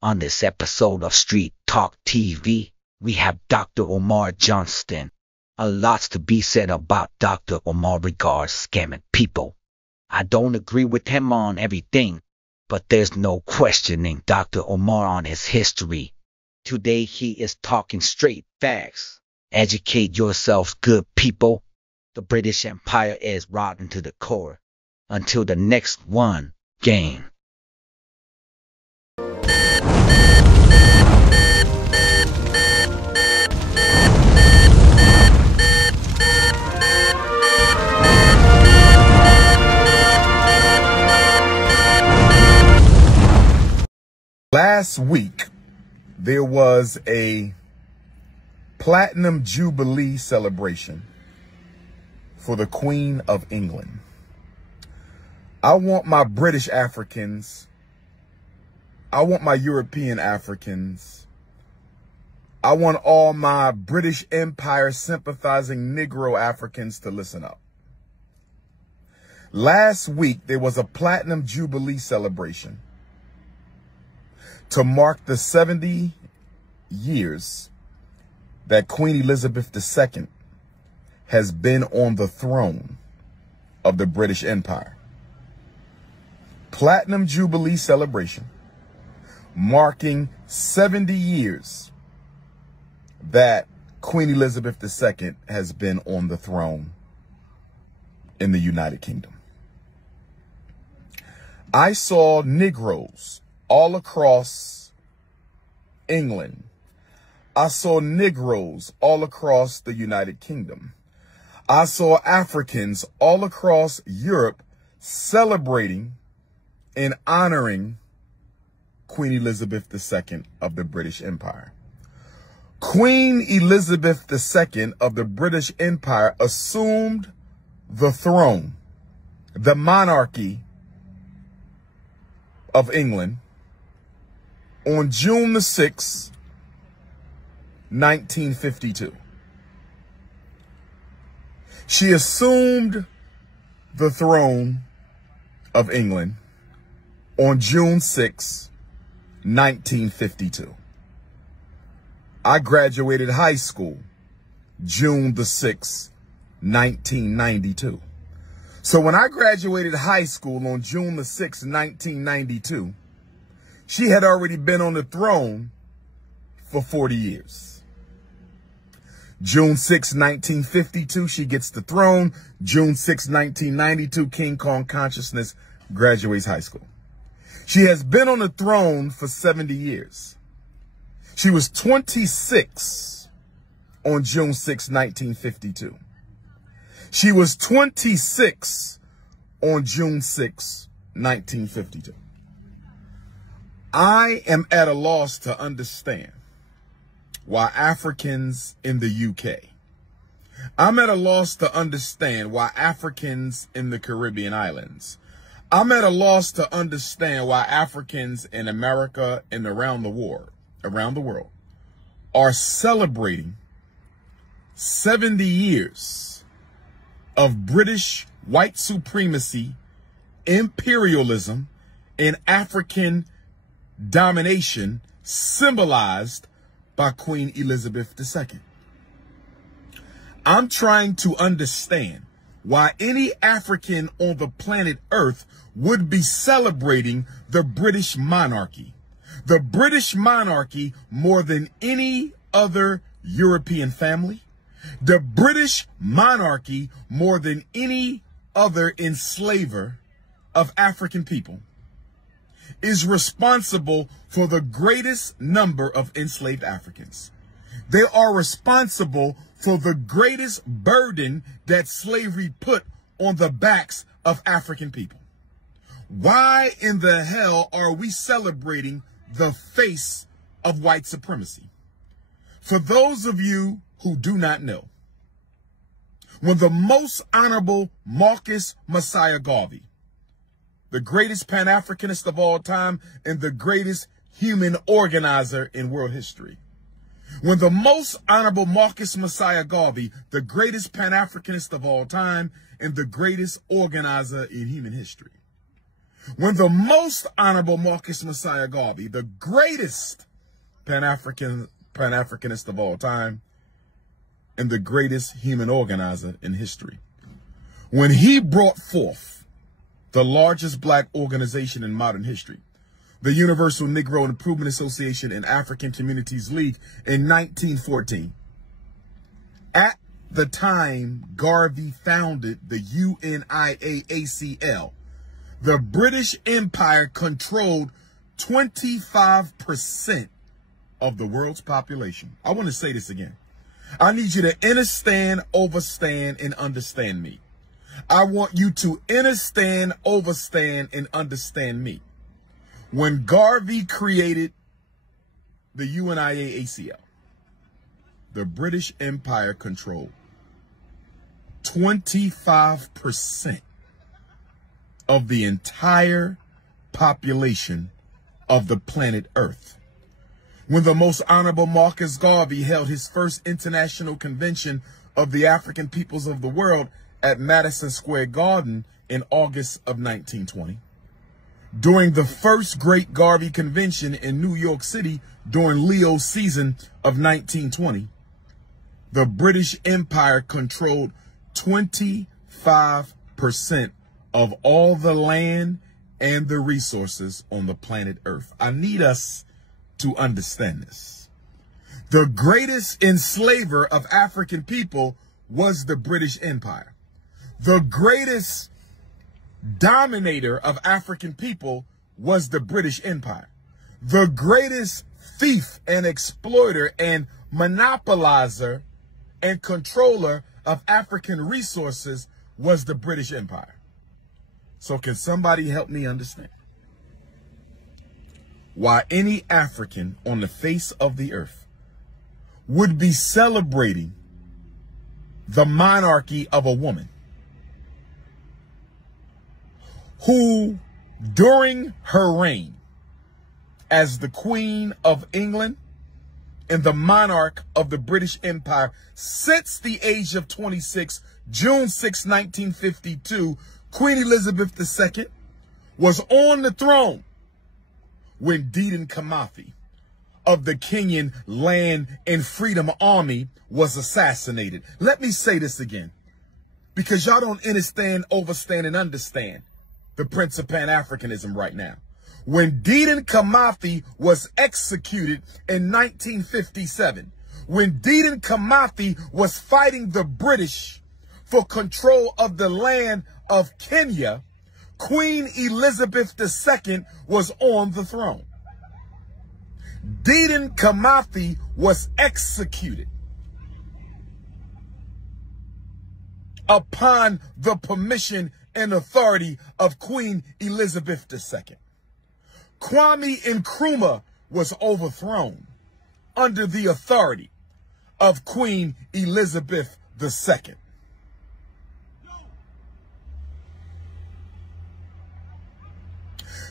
On this episode of Street Talk TV, we have Dr. Umar Johnston. A lot's to be said about Dr. Umar regards scamming people. I don't agree with him on everything, but there's no questioning Dr. Umar on his history. Today he is talking straight facts. Educate yourselves, good people. The British Empire is rotten to the core. Until the next one, game. Last week, there was a Platinum Jubilee celebration for the Queen of England. I want my British Africans, I want my European Africans, I want all my British Empire sympathizing Negro Africans to listen up. Last week, there was a Platinum Jubilee celebration to mark the 70 years that Queen Elizabeth II has been on the throne of the British Empire. Platinum Jubilee celebration marking 70 years that Queen Elizabeth II has been on the throne in the United Kingdom. I saw Negroes all across England. I saw Negroes all across the United Kingdom. I saw Africans all across Europe celebrating and honoring Queen Elizabeth II of the British Empire. Queen Elizabeth II of the British Empire assumed the throne, the monarchy of England, on June the 6th, 1952. She assumed the throne of England on June 6, 1952. I graduated high school June the 6th, 1992. So when I graduated high school on June the 6th, 1992, she had already been on the throne for 40 years. June 6, 1952, she gets the throne. June 6, 1992, King Kong consciousness graduates high school. She has been on the throne for 70 years. She was 26 on June 6, 1952. She was 26 on June 6, 1952. I am at a loss to understand why Africans in the UK, I'm at a loss to understand why Africans in the Caribbean islands, I'm at a loss to understand why Africans in America and around the world are celebrating 70 years of British white supremacy, imperialism, and African domination symbolized by Queen Elizabeth II. I'm trying to understand why any African on the planet Earth would be celebrating the British monarchy. The British monarchy more than any other European family. The British monarchy more than any other enslaver of African people is responsible for the greatest number of enslaved Africans. They are responsible for the greatest burden that slavery put on the backs of African people. Why in the hell are we celebrating the face of white supremacy? For those of you who do not know, when the most honorable Marcus Messiah Garvey, the greatest Pan-Africanist of all time and the greatest human organizer in world history, when the most honorable Marcus Messiah Garvey, the greatest Pan-Africanist of all time and the greatest organizer in human history, When the most honorable Marcus Messiah Garvey, the greatest Pan-Africanist of all time and the greatest human organizer in history, when he brought forth the largest black organization in modern history, the Universal Negro Improvement Association and African Communities League in 1914, at the time Garvey founded the UNIAACL, the British Empire controlled 25% of the world's population. I want to say this again. I need you to understand, overstand, and understand me. I want you to understand, overstand, and understand me. When Garvey created the UNIAACL, the British Empire controlled 25% of the entire population of the planet Earth. When the most honorable Marcus Garvey held his first international convention of the African peoples of the world at Madison Square Garden in August of 1920. During the first Great Garvey Convention in New York City during Leo's season of 1920, the British Empire controlled 25% of all the land and the resources on the planet Earth. I need us to understand this. The greatest enslaver of African people was the British Empire. The greatest dominator of African people was the British Empire. The greatest thief and exploiter and monopolizer and controller of African resources was the British Empire. So can somebody help me understand why any African on the face of the earth would be celebrating the monarchy of a woman who, during her reign as the Queen of England and the monarch of the British Empire since the age of 26, June 6, 1952, Queen Elizabeth II was on the throne when Dedan Kimathi of the Kenyan Land and Freedom Army was assassinated. Let me say this again, because y'all don't understand, overstand, and understand the Prince of Pan-Africanism right now. When Dedan Kimathi was executed in 1957, when Dedan Kimathi was fighting the British for control of the land of Kenya, Queen Elizabeth II was on the throne. Dedan Kimathi was executed upon the permission and authority of Queen Elizabeth II. Kwame Nkrumah was overthrown under the authority of Queen Elizabeth II.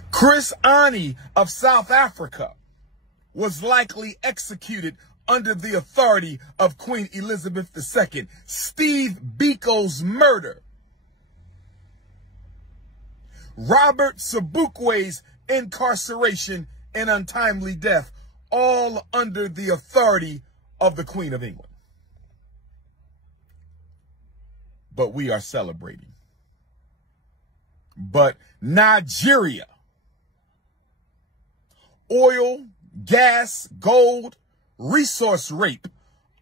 Chris Ani of South Africa was likely executed under the authority of Queen Elizabeth II. Steve Biko's murder, Robert Sobukwe's incarceration and untimely death, all under the authority of the Queen of England. But we are celebrating. But Nigeria, oil, gas, gold, resource rape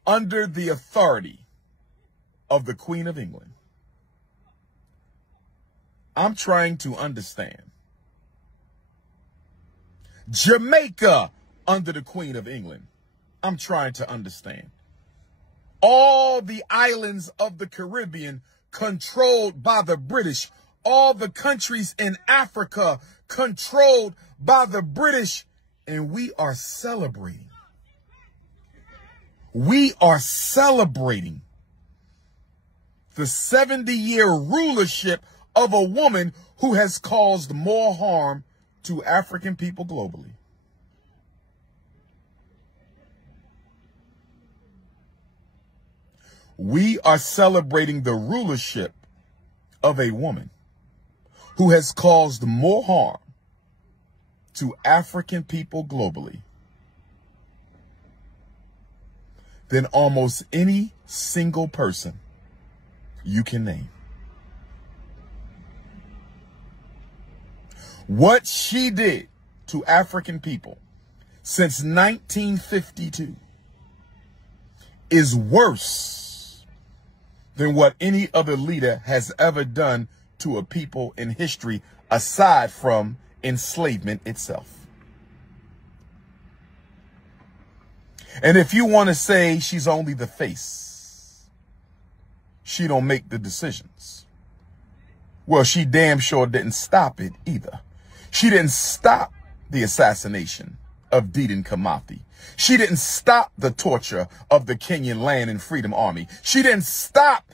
under the authority of the Queen of England. I'm trying to understand. Jamaica under the Queen of England. I'm trying to understand. All the islands of the Caribbean controlled by the British. All the countries in Africa controlled by the British. And we are celebrating. We are celebrating the 70-year rulership of a woman who has caused more harm to African people globally. We are celebrating the rulership of a woman who has caused more harm to African people globally than almost any single person you can name. What she did to African people since 1952 is worse than what any other leader has ever done to a people in history aside from enslavement itself. And if you want to say she's only the face, she don't make the decisions, well, she damn sure didn't stop it either. She didn't stop the assassination of Dedan Kimathi. She didn't stop the torture of the Kenyan Land and Freedom Army. She didn't stop